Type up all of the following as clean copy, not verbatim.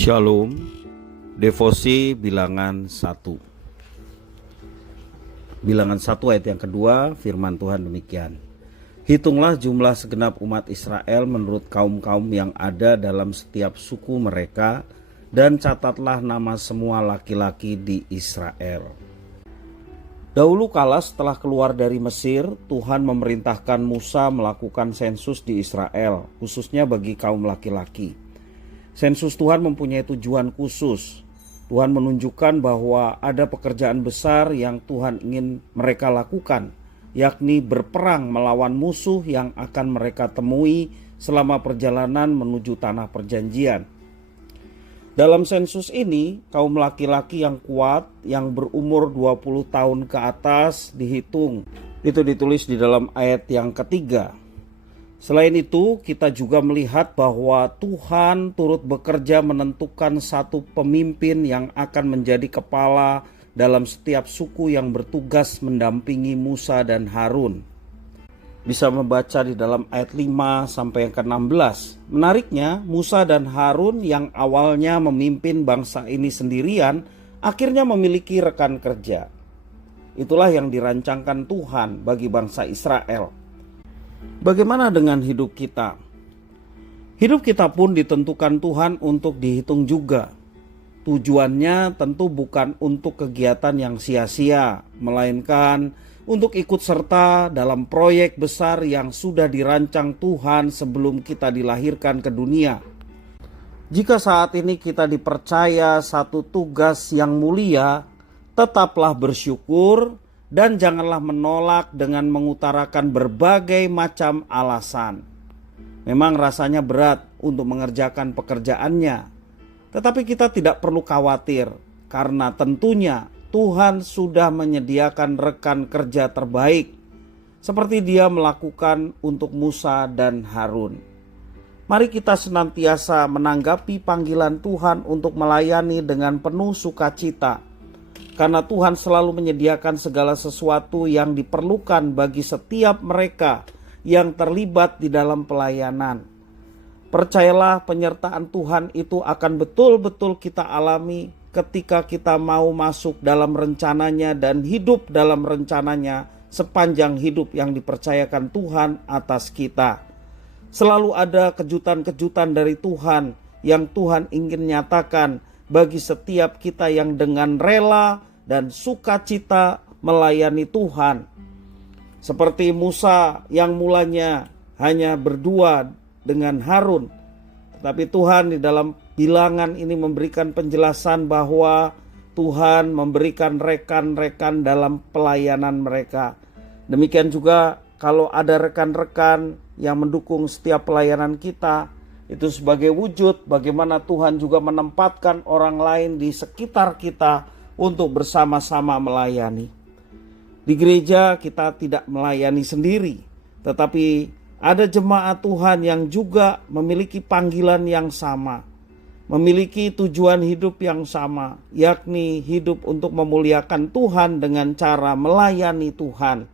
Shalom. Devosi bilangan 1. Bilangan 1 ayat yang kedua, firman Tuhan demikian. Hitunglah jumlah segenap umat Israel menurut kaum-kaum yang ada dalam setiap suku mereka, dan catatlah nama semua laki-laki di Israel. Dahulu kala setelah keluar dari Mesir, Tuhan memerintahkan Musa melakukan sensus di Israel, khususnya bagi kaum laki-laki. Sensus Tuhan mempunyai tujuan khusus. Tuhan menunjukkan bahwa ada pekerjaan besar yang Tuhan ingin mereka lakukan, yakni berperang melawan musuh yang akan mereka temui selama perjalanan menuju tanah perjanjian. Dalam sensus ini, kaum laki-laki yang kuat yang berumur 20 tahun ke atas dihitung. Itu ditulis di dalam ayat yang ketiga. Selain itu, kita juga melihat bahwa Tuhan turut bekerja menentukan satu pemimpin yang akan menjadi kepala dalam setiap suku yang bertugas mendampingi Musa dan Harun. Bisa membaca di dalam ayat 5 sampai yang ke-16. Menariknya, Musa dan Harun yang awalnya memimpin bangsa ini sendirian, akhirnya memiliki rekan kerja. Itulah yang dirancangkan Tuhan bagi bangsa Israel. Bagaimana dengan hidup kita? Hidup kita pun ditentukan Tuhan untuk dihitung juga. Tujuannya tentu bukan untuk kegiatan yang sia-sia, melainkan untuk ikut serta dalam proyek besar yang sudah dirancang Tuhan sebelum kita dilahirkan ke dunia. Jika saat ini kita dipercaya satu tugas yang mulia, tetaplah bersyukur dan janganlah menolak dengan mengutarakan berbagai macam alasan. Memang rasanya berat untuk mengerjakan pekerjaannya, tetapi kita tidak perlu khawatir karena tentunya Tuhan sudah menyediakan rekan kerja terbaik seperti Dia melakukan untuk Musa dan Harun. Mari kita senantiasa menanggapi panggilan Tuhan untuk melayani dengan penuh sukacita, karena Tuhan selalu menyediakan segala sesuatu yang diperlukan bagi setiap mereka yang terlibat di dalam pelayanan. Percayalah, penyertaan Tuhan itu akan betul-betul kita alami ketika kita mau masuk dalam rencananya dan hidup dalam rencananya sepanjang hidup yang dipercayakan Tuhan atas kita. Selalu ada kejutan-kejutan dari Tuhan yang Tuhan ingin nyatakan bagi setiap kita yang dengan rela dan sukacita melayani Tuhan. Seperti Musa yang mulanya hanya berdua dengan Harun, tetapi Tuhan di dalam bilangan ini memberikan penjelasan bahwa Tuhan memberikan rekan-rekan dalam pelayanan mereka. Demikian juga kalau ada rekan-rekan yang mendukung setiap pelayanan kita, itu sebagai wujud bagaimana Tuhan juga menempatkan orang lain di sekitar kita untuk bersama-sama melayani. Di gereja kita tidak melayani sendiri, tetapi ada jemaat Tuhan yang juga memiliki panggilan yang sama, memiliki tujuan hidup yang sama, yakni hidup untuk memuliakan Tuhan dengan cara melayani Tuhan.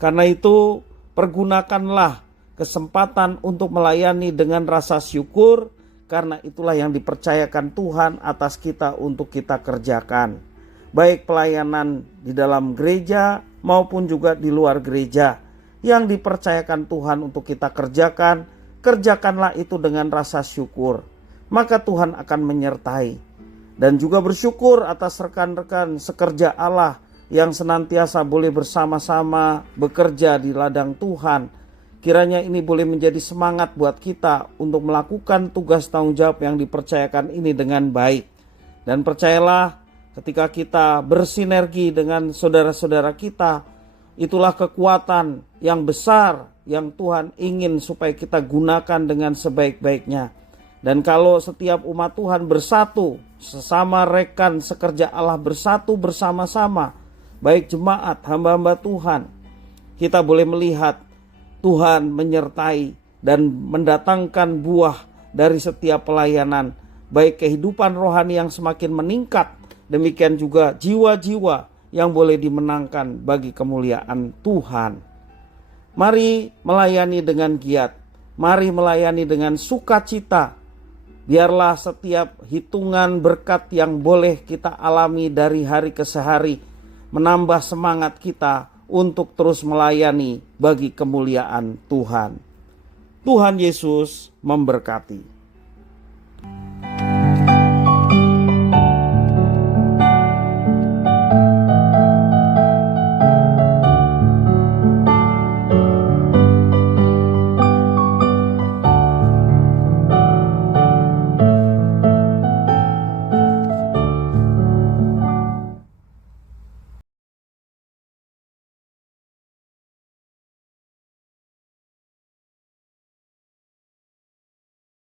Karena itu, pergunakanlah kesempatan untuk melayani dengan rasa syukur, karena itulah yang dipercayakan Tuhan atas kita untuk kita kerjakan. Baik pelayanan di dalam gereja maupun juga di luar gereja yang dipercayakan Tuhan untuk kita kerjakan, kerjakanlah itu dengan rasa syukur. Maka Tuhan akan menyertai. Dan juga bersyukur atas rekan-rekan sekerja Allah yang senantiasa boleh bersama-sama bekerja di ladang Tuhan. Kiranya ini boleh menjadi semangat buat kita untuk melakukan tugas tanggung jawab yang dipercayakan ini dengan baik. Dan percayalah, ketika kita bersinergi dengan saudara-saudara kita, itulah kekuatan yang besar yang Tuhan ingin supaya kita gunakan dengan sebaik-baiknya. Dan kalau setiap umat Tuhan bersatu, sesama rekan sekerja Allah bersatu bersama-sama, baik jemaat, hamba-hamba Tuhan, kita boleh melihat Tuhan menyertai dan mendatangkan buah dari setiap pelayanan, baik kehidupan rohani yang semakin meningkat, demikian juga jiwa-jiwa yang boleh dimenangkan bagi kemuliaan Tuhan. Mari melayani dengan giat, mari melayani dengan sukacita, Biarlah setiap hitungan berkat yang boleh kita alami dari hari ke hari menambah semangat kita untuk terus melayani bagi kemuliaan Tuhan. Tuhan Yesus memberkati.